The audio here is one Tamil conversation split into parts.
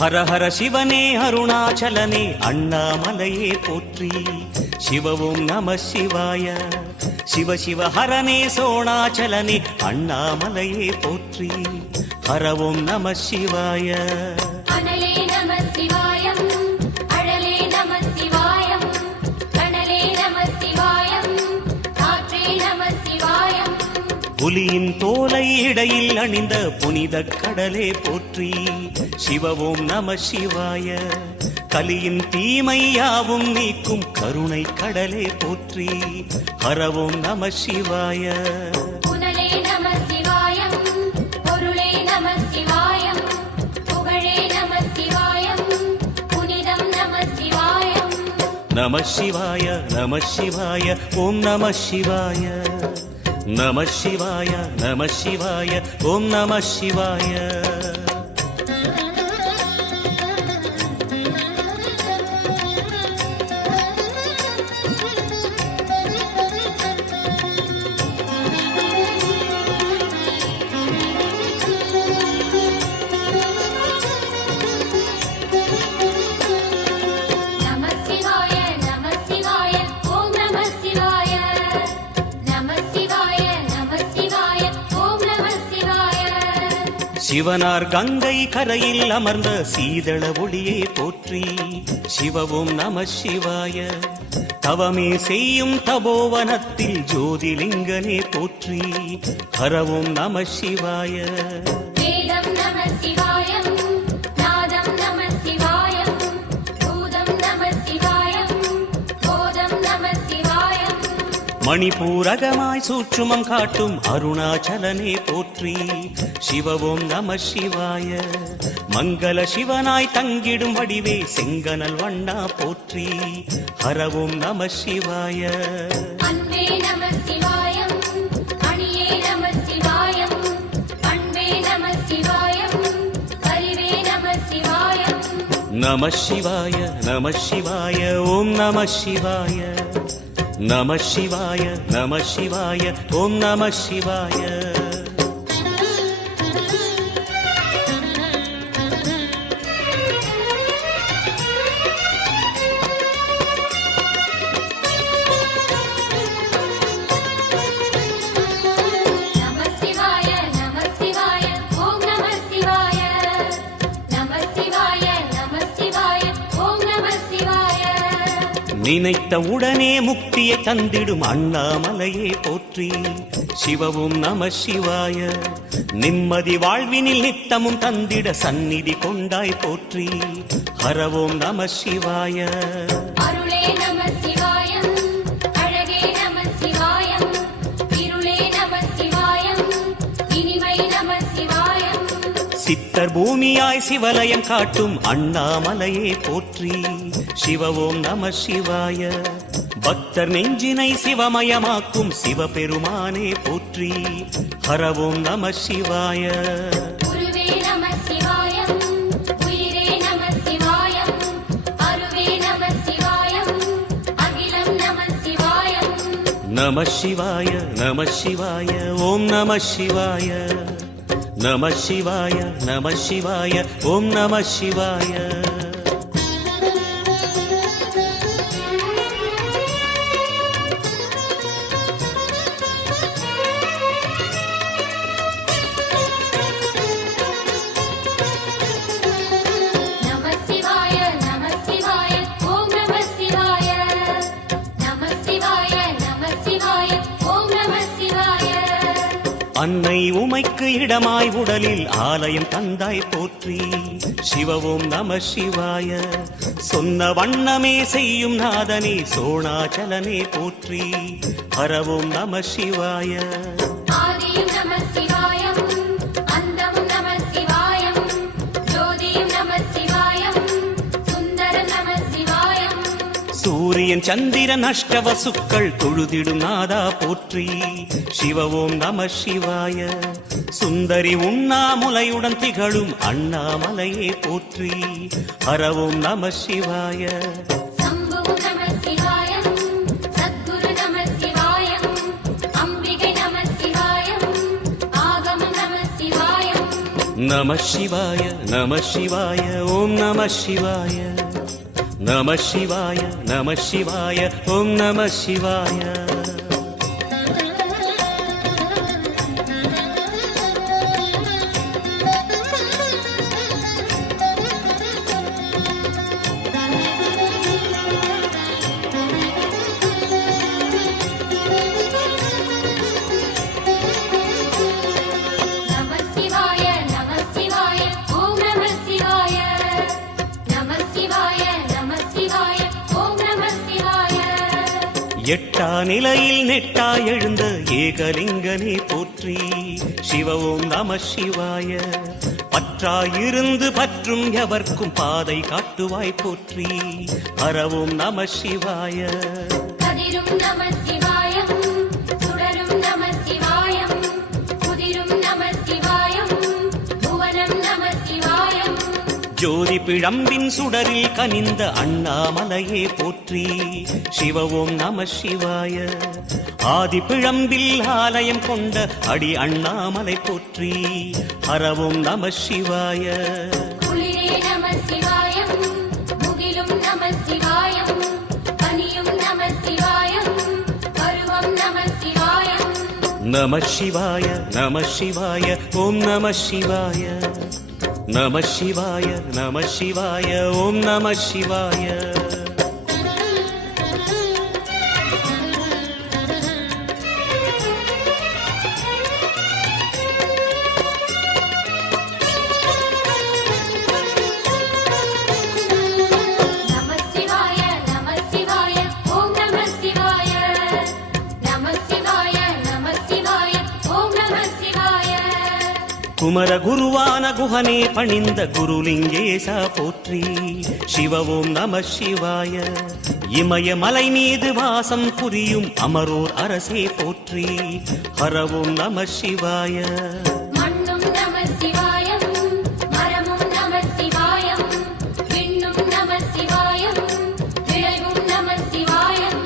ஹர ஹர சிவனே அருணாச்சலனே அண்ணாமலையே போற்றி. சிவவும் நம சிவாய. சிவ சிவ ஹரனே சோணாச்சலனே அண்ணாமலையே போற்றி. ஹரவும் நம சிவாய. அனலே நம சிவாயம், அழலே நம சிவாயம், கனலே நம சிவாயம், காற்றே நம சிவாயம். புலியின் தோலை இடையில் அணிந்த புனித கடலே போற்றி. சிவவும் நம சிவாய. கலியின் தீமையாவும் நீக்கும் கருணை கடலே போற்றி. ஹரவும் நம சிவாய. புனலே நம சிவாயம், பொருளே நம சிவாயம், புகழே நம சிவாயம், புனிதம் நம சிவாயம். நம சிவாய நம சிவாய ஓம் நம சிவாய. நம சிவாய நம சிவாய ஓம் நம சிவாய. சிவனார் கங்கை கரையில் அமர்ந்த சீதள ஒளியே போற்றி. சிவவும் நம சிவாய. தவமே செய்யும் தபோவனத்தில் ஜோதிலிங்கனே போற்றி. ஹரவும் நம சிவாய. வேதம் நம சிவாயம், நாதம் நம சிவாயம், பூதம் நம சிவாயம், போதம் நம சிவாயம். மணிபூரகமாய் சூட்சுமம் காட்டும் அருணாச்சலனே போற்றி. சிவவும் நம சிவாய. மங்கள சிவனாய் தங்கிடும் வடிவே செங்கனல் வண்ணா போற்றி. ஹரவும் நம சிவாய. அன்பே நம சிவாயம், அணியே நம சிவாயம், அன்பே நம சிவாயம், அறிவே நம சிவாயம். நம சிவாய நம சிவாய ஓம் நம சிவாய. நம சிவாய நம சிவாய ஓம் நம சிவாய. நினைத்த உடனே முக்தியை தந்திடும் அண்ணாமலையே போற்றி. சிவவும் நம சிவாய. நிம்மதி வாழ்வினில் நித்தமும் தந்திட சந்நிதி கொண்டாய் போற்றி. ஹரவோம் நம சிவாய. அருளே நம சிவாயம், அழகே நம சிவாயம், இருளே நம சிவாயம், இனிமை நம சிவாயம். சித்தர் பூமியாய் சிவலயம் காட்டும் அண்ணாமலையே போற்றி. சிவவோம் நம சிவாய. பக்தர் நெஞ்சினை சிவமயமாக்கும் சிவபெருமானே போற்றி. ஹரவோம் நம சிவாய. குருவே நம சிவாயம், உயிரே நம சிவாயம், அருவே நம சிவாயம், அகிலம் நம சிவாயம். நம சிவாய நம சிவாய ஓம் நம சிவாய. நம சிவாய நம சிவாய ஓம் நம சிவாய. அன்னை உமைக்கு இடமாய் உடலில் ஆலயம் தந்தாய் போற்றி. சிவவோம் நம சிவாய. சொன்ன வண்ணமே செய்யும் நாதனே சோணாச்சலனே போற்றி. ஹரவோம் நம சிவாய. ஆதியும் நம சிவாயம், அந்தமும் நம சிவாயம், ஜோதியும் நம சிவாயம், சுந்தரம் நம சிவாயம். சூரியன் சந்திரன் அஷ்டவசுக்கள் தொழுதிடும் நாதா போற்றி. சிவவோம் நம சிவாய. சுந்தரி உண்ணாமுலையுடன் திகழும் அண்ணாமலையே போற்றி. ஹரவோம் நம சிவாய. சம்புவும் நம சிவாயம், சத்குரு நம சிவாயம், அம்பிகை நம சிவாயம், ஆகமம் நம சிவாயம். நம சிவாய நம சிவாய ஓம் நம சிவாய நம சிவாய நம சிவாய ஓம் நம சிவாய நம சிவாய நம சிவாய ஓம் நம சிவாய நம சிவாய நம சிவாய ஓம் நம சிவாய எட்டா நிலையில் நெட்டா எழுந்த ஏகலிங்கனே போற்றி சிவ ஓம் நம சிவாய பற்றாயிருந்து பற்றும் எவர்க்கும் பாதை காட்டுவாய் போற்றி ஹரவோம் நம சிவாய கதிரும் நம சிவாயம் சுடரும் நம சிவாயம் குதிரும் நம சிவாயம் புவனம் நம சிவாயம் ஜோதி பிழம்பின் சுடரில் கனிந்த அண்ணாமலையே போற்றி சிவ ஓம் நம சிவாய ஆதி பிழம்பில் ஆலயம் கொண்ட அடி அண்ணாமலை போற்றி ஹரவோம் நம சிவாய குளிரே நம சிவாயம் முகிலும் நம சிவாயம் பனியும் நம சிவாயம் பருவம் நம சிவாயம் நம சிவாய நம சிவாய ஓம் நம சிவாய நம சிவாய நம சிவாய ஓம் நம சிவாய நம சிவாய நம சிவாய ஓம் நம சிவாய நம சிவாய நம சிவாய ஓம் நம சிவாய குமர குருவான குஹனே பணிந்த குருலிங்கேசா போற்றி சிவ ஓம் நம சிவாய இமய மலை மீது வாசம் புரியும் அமரோர் அரசே போற்றி ஹரவோம் நம சிவாய மண்ணும் நம சிவாயம் மரமும் நம சிவாயம் விண்ணும் நம சிவாயம் விளைவும் நம சிவாயம்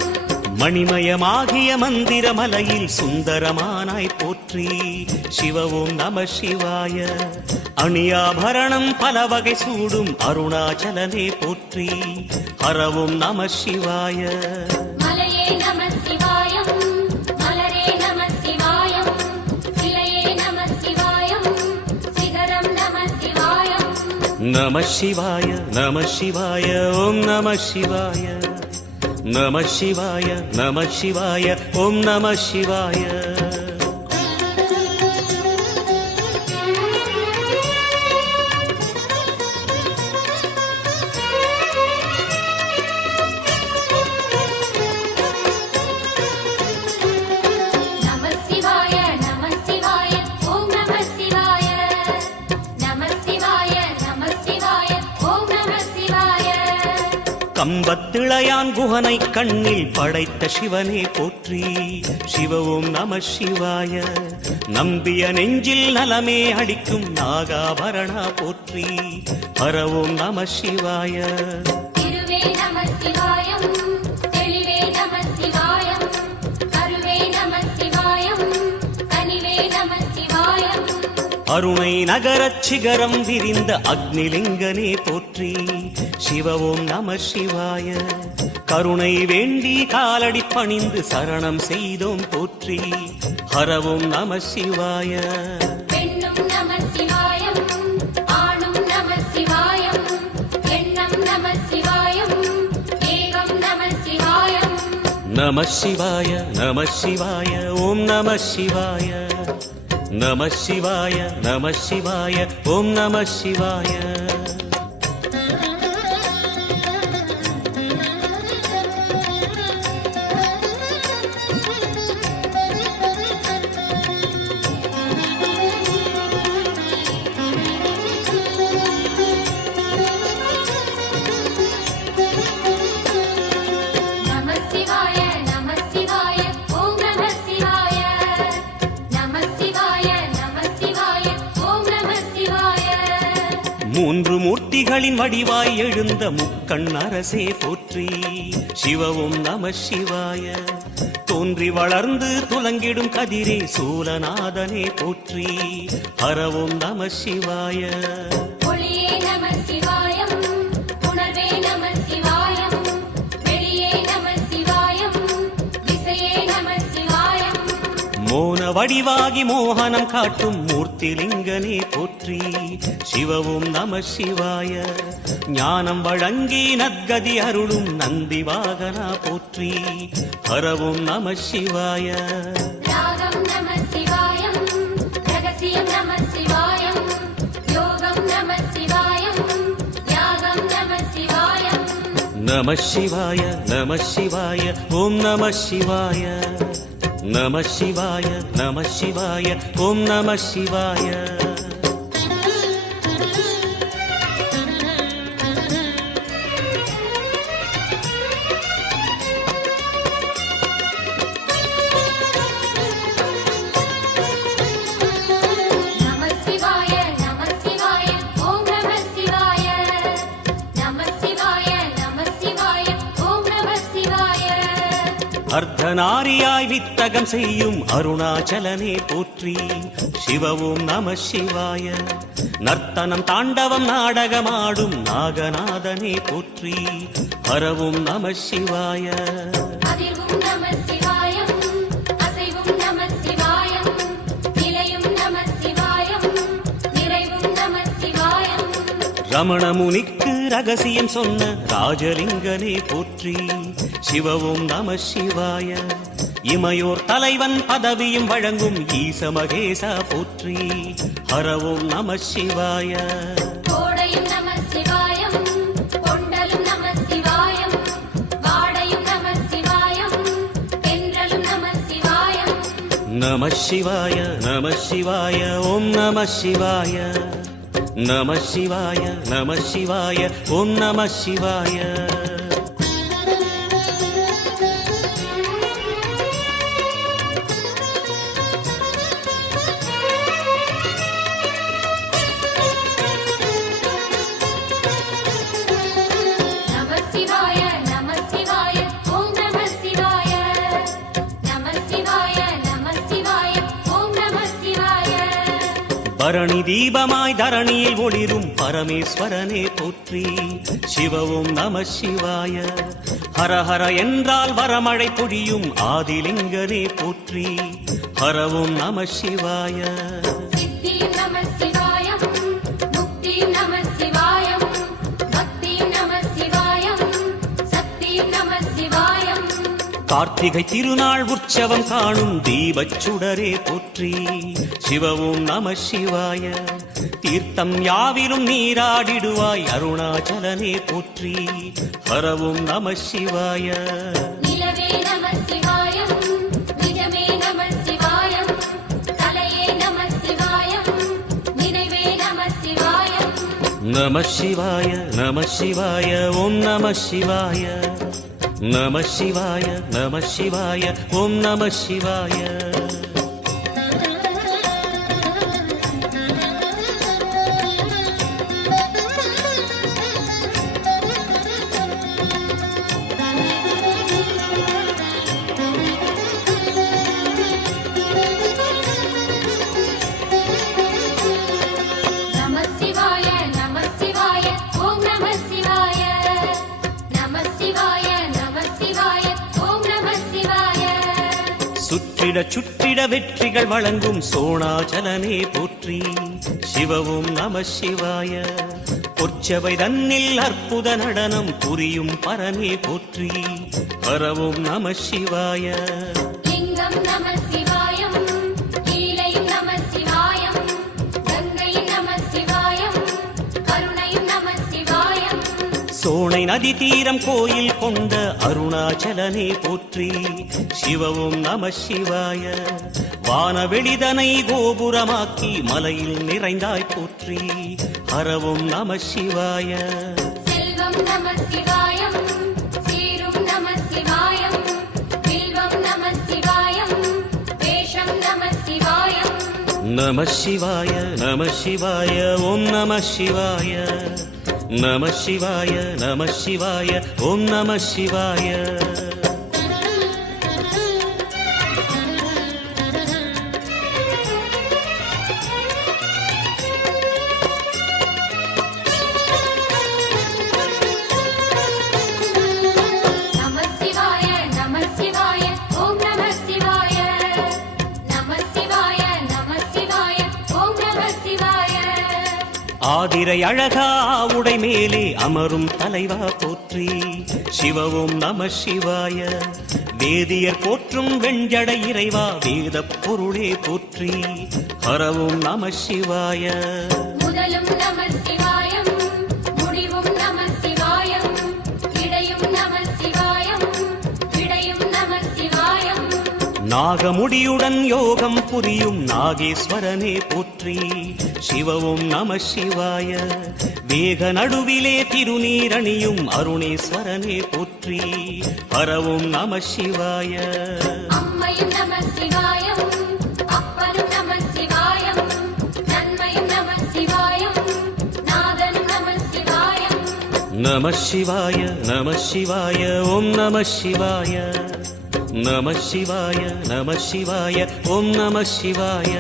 மணிமயமாகிய மந்திர மலையில் சுந்தரமானாய் போற்றி சிவ ஓம் நம சிவாய அணியாபரணம் பல வகை சூடும் அருணாச்சலனே போற்றி ஹரவோம் நம சிவாய மலையே நம சிவாயம் மலரே நம சிவாயம் சிலையே நம சிவாயம் சிகரம் நம சிவாயம் நம சிவாய நம சிவாய ஓம் நம சிவாய நம சிவாய நம சிவாய ஓம் நம சிவாய நம சிவாய நம சிவாய ஓம் நம சிவாய நம சிவாய நம சிவாய ஓம் நம சிவாய கம்பத்திளையான் குஹனை கண்ணில் படைத்த சிவனே போற்றி சிவ ஓம் நம சிவாய நம்பிய நெஞ்சில் நலமே அளிக்கும் நாகாபரணா போற்றி ஹரவோம் நம சிவாய திருவே நம சிவாயம் தெளிவே நம சிவாயம் கருவே நம சிவாயம் கனிவே நம சிவாயம் அருணை நகரச் சிகரம் விரிந்த அக்னிலிங்கனே போற்றி சிவ ஓம் நம சிவாய கருணை வேண்டி காலடி பணிந்து சரணம் செய்தோம் போற்றி ஹரவோம் நம சிவாய பெண்ணும் நம சிவாயம் ஆணும் நம சிவாயம் எண்ணம் நம சிவாயம் ஏகம் நம சிவாயம் நம சிவாய நம சிவாய ஓம் நம சிவாய நம சிவாய நம சிவாய ஓம் நம சிவாய நம சிவாய நம சிவாய ஓம் நம சிவாய நம சிவாய நம சிவாய ஓம் நம சிவாய மூன்று மூர்த்திகளின் வடிவாய் எழுந்த முக்கண் அரசே போற்றி. சிவவும் நம சிவாய. தோன்றி வளர்ந்து துலங்கிடும் கதிரே சூலநாதனே போற்றி. ஹரவும் நம சிவாய. ஒளியே நம சிவாயம், உணர்வே நம சிவாயம், வெளியே நம சிவாயம், திசையே நம சிவாயம். மோன வடிவாகி மோகனம் காட்டும் மூர்த்திலிங்கனே போற்றி. சிவவும் நம சிவாய. ஞானம் வழங்கி நற்கதி அருளும் நந்தி வாகனா போற்றி. ஹரவும் நம சிவாய. ராகம் நம சிவாயம், ரகசியம் நம சிவாயம், யோகம் நம சிவாயம், யாகம் நம சிவாயம். நம சிவாய நம சிவாய ஓம் நம சிவாய. நம சிவாய நம சிவாய ஓம் நம சிவாய. நம சிவாய நம சிவாய ஓம் நம சிவாய. நம சிவாய நம சிவாய ஓம் நம சிவாய. அர்த்தநாரியாய் வித்தகம் செய்யும் அருணாச்சலனே போற்றி. சிவவும் நம சிவாய. நர்த்தனம் தாண்டவம் நாடகமாடும் நாகநாதனே போற்றி. ஹரவும் நம சிவாய. அதிர்வும் நம சிவாயம், அசைவும் நம சிவாயம், நிலையும் நம சிவாயம், நிறைவும் நம சிவாயம். ரமண முனிக்கு ரகசியம் சொன்ன ராஜலிங்கனே போற்றி. சிவவும் நம சிவாய. இமையோர் தலைவன் பதவியும் வழங்கும் ஈச மகேசா போற்றி. ஹரவும் நம சிவாய. கோடையும் நம சிவாயம், கொண்டலும் நம சிவாயம், வாடையும் நம சிவாயம், தென்றலும் நம சிவாயம். நம சிவாய நம சிவாய ஓம் நம சிவாய. நம சிவாய நம சிவாய ஓம் நம சிவாய. நம சிவாய நம சிவாய ஓம் நம சிவாய. நம சிவாய நம சிவாய ஓம் நம சிவாய. பரணி தீபமாய் தரணியில் ஒளிரும் பரமேஸ்வரனே போற்றி. சிவவும் நம சிவாய. ஹரஹர என்றால் வரமழை பொழியும் ஆதிலிங்கனே போற்றி. ஹரவும் நம சிவாய. சித்தியும் நம சிவாயம், முக்தியும் நம சிவாயம், பக்தியும் நம சிவாயம், சக்தியும் நம சிவாயம். கார்த்திகை திருநாள் உற்சவம் காணும் தீபச் சுடரே போற்றி. சிவவும் நம சிவாய. தீர்த்தம் யாவிலும் நீராடிடுவாய் அருணாச்சலனே போற்றி. ஹரவும் நம சிவாய. நிலவே நம சிவாயம், நிஜமே நம சிவாயம், கலையே நம சிவாயம், நினைவே நம சிவாயம். நம சிவாய நம சிவாய ஓம் நம சிவாய. நம சிவாய நம சிவாய ஓம் நம சிவாய. நம சிவாய நம சிவாய ஓம் நம சிவாய. நம சிவாய நம சிவாய ஓம் நம சிவாய. சுற்றிட சுற்றிட வெற்றிகள் வழங்கும் சோணாச்சலனே போற்றி. சிவவும் நம சிவாய. பொற்சபை தன்னில் அற்புத நடனம் புரியும் பரனே போற்றி. ஹரவும் நம சிவாய. லிங்கம் நம சிவாயம், லீலையும் நம சிவாயம், கங்கையும் நம சிவாயம், கருணையும் நம சிவாயம். சோனை நதி தீரம் கோயில் கொண்ட அருணாச்சலனே போற்றி. சிவவும் நம சிவாய. வானவெளிதனை கோபுரமாக்கி மலையில் நிறைந்தாய் போற்றி. ஹரவும் நம சிவாய. செல்வம் நம சிவாயம், சீரும் நம சிவாயம், வில்வம் நம சிவாயம், வேஷம் நம சிவாயம். நம சிவாய நம சிவாய ஓம் நம சிவாய நம சிவாய நம சிவாய ஓம் நம சிவாய ஆதிரை அழகா உடை மேலே அமரும் தலைவா போற்றி சிவவும் நம சிவாய வேதியர் போற்றும் வெண்ஜடை இறைவா வேத பொருளே போற்றி ஹரவும் நம சிவாய முதலும் நம சிவாயம் முடிவும் நம சிவாயம் இடையும் நம சிவாயம் விடையும் நம சிவாயம் நாகமுடியுடன் யோகம் புரியும் நாகேஸ்வரனே போற்றி சிவவும் நம சிவாய வேக நடுவிலே திருநீரணியும் அருணேஸ்வரனே போற்றி ஹரவும் நம சிவாய அம்மையும் நம சிவாயம் அப்பனும் நம சிவாயம் நன்மையும் நம சிவாயம் நாதனும் நம சிவாயம் நம சிவாய நம சிவாய ஓம் நம சிவாய நம சிவாய நம சிவாய ஓம் நம சிவாய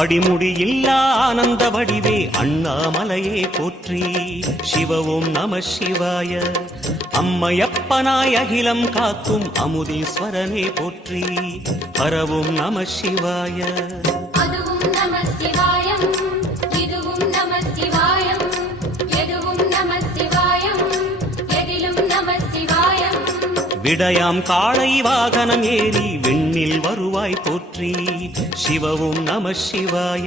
அடிமுடி இல்லா ஆனந்த வடிவே அண்ணாமலையே போற்றி சிவவும் நம சிவாய அம்மையப்பனாய் அகிலம் காக்கும் அமுதீஸ்வரனே போற்றி ஹரவும் நம சிவாய அதுவும் நம சிவாயம் இதுவும் நம சிவாயம் எதுவும் நம சிவாயம் எதிலும் நம சிவாயம் விடயாம் காளை வாகனம் ஏறி விண்ணில் வருவாய் போற்றி சிவவும் நம சிவாய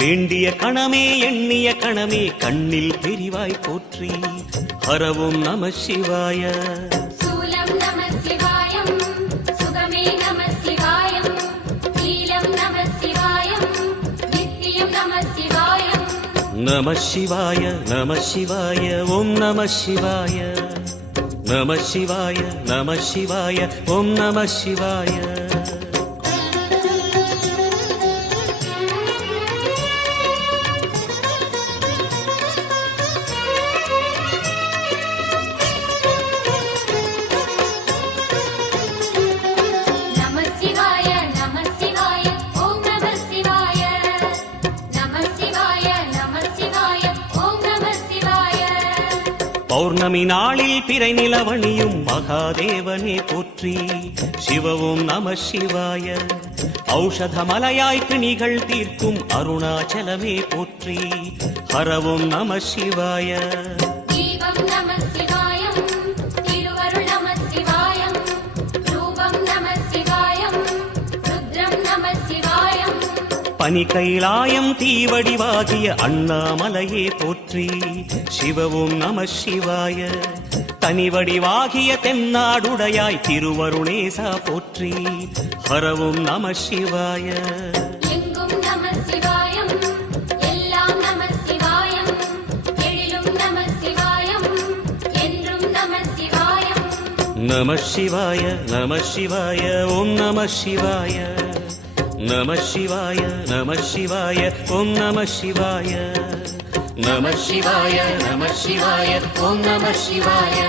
வேண்டிய கணமே எண்ணிய கணமே கண்ணில் தெரிவாய் போற்றி ஹரவும் நம சிவாய சூலம் நம சிவாயம் சுகமே நம சிவாயம் நீலம் நம சிவாயம் நித்தியம் நம சிவாயம் நம சிவாய நம சிவாய ஓம் நம சிவாய நம சிவாய நம சிவாய ஓம் நம சிவாய பௌர்ணமி நாளில் பிறை நிலவணியும் மகாதேவனே போற்றி சிவவும் நம சிவாய ஔஷதமலையாய் பிணிகள் தீர்க்கும் அருணாச்சலமே போற்றி ஹரவும் நம சிவாய தீபம் நம சிவாயம் திருவருள் நம சிவாயம் ரூபம் நம சிவாயம் ருத்ரம் நம சிவாயம் பனி கைலாயம் தீவடிவாகிய அண்ணாமலையே போற்றி சிவவும் நம சிவாய தனிவடிவாகிய தென்னாடுடையாய் திருவருணேசா போற்றி ஹரவும் நம சிவாய எங்கும் நம சிவாயம் எல்லாம் நம சிவாயம் எழிலும் நம சிவாயம் என்றும் நம சிவாயம் நம சிவாய நம சிவாய ஓம் நம சிவாய நம சிவாய நம சிவாய ஓம் நம சிவாய நம சிவாய நம சிவாய ஓம் நம சிவாய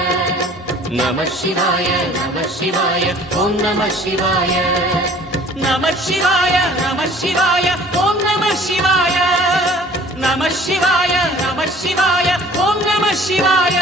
நம சிவாய நம சிவாய ஓம் நம சிவாய நம சிவாய நம சிவாய ஓம் நம சிவாய நம சிவாய நம சிவாய ஓம் நம சிவாய